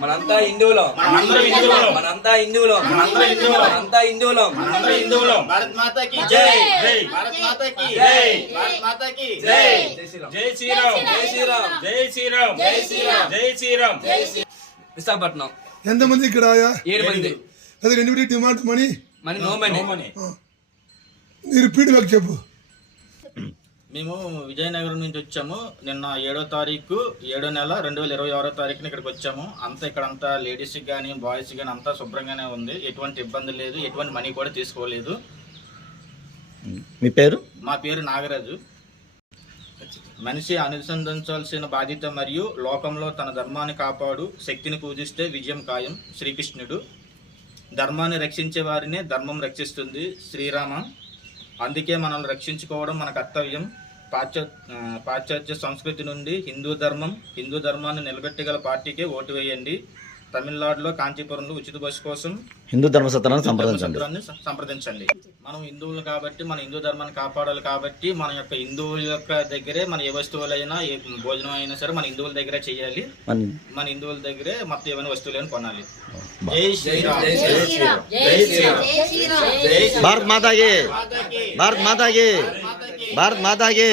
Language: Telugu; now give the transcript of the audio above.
మనంతా హిందువులం, మనంతా హిందువులం, మనంతా హిందువులం. భారత్ మాతా కీ జై, భారత్ మాతా కీ జై, భారత్ మాతా కీ జై. జై శ్రీరామ్, జై శ్రీరామ్, జై శ్రీరామ్, జై శ్రీరామ్, జై శ్రీరామ్. విశాఖపట్నం. ఎంతమంది ఇక్కడ? 7 మంది. అది రెండు డిమాండ్ మనీ నో మనీ. మీరు ఫీడ్బ్యాక్ చెప్పు. మేము విజయనగరం నుంచి వచ్చాము. నిన్న 7వ తారీఖు 7వ నెల 2026వ తారీఖున ఇక్కడికి వచ్చాము. అంతా ఇక్కడంతా లేడీస్కి కానీ బాయ్స్కి కానీ అంతా శుభ్రంగానే ఉంది. ఎటువంటి ఇబ్బంది లేదు, ఎటువంటి మనీ కూడా తీసుకోలేదు. మీ పేరు? మా పేరు నాగరాజు. మనిషి అనుసంధించాల్సిన బాధ్యత మరియు లోకంలో తన ధర్మాన్ని కాపాడు శక్తిని పూజిస్తే విజయం ఖాయం. శ్రీకృష్ణుడు ధర్మాన్ని రక్షించే వారినే ధర్మం రక్షిస్తుంది. శ్రీరామ. అందుకే మనల్ని రక్షించుకోవడం మన కర్తవ్యం. పాశ్చాత్య సంస్కృతి నుండి హిందూ ధర్మాన్ని నిలబెట్టగల పార్టీకే ఓటు వేయండి. తమిళనాడులో కాంచీపురంలో ఉచిత బస్సు కోసం హిందూ ధర్మసత్రాన్ని సంప్రదించండి. మనం హిందువులు కాబట్టి మన హిందూ ధర్మాన్ని కాపాడాలి కాబట్టి మన యొక్క హిందువుల యొక్క దగ్గరే మన ఏ వస్తువులైనా ఏ భోజనం అయినా సరే మన హిందువుల దగ్గరే చేయాలి. మన హిందువుల దగ్గరే మొత్తం ఏమైనా వస్తువులైనా కొనాలి. జై శ్రీరామ్, జై శ్రీరామ్, జై శ్రీరామ్. భారత్ మాతాకి, భారత్ మాతాకి, భారత్ మాతాకి.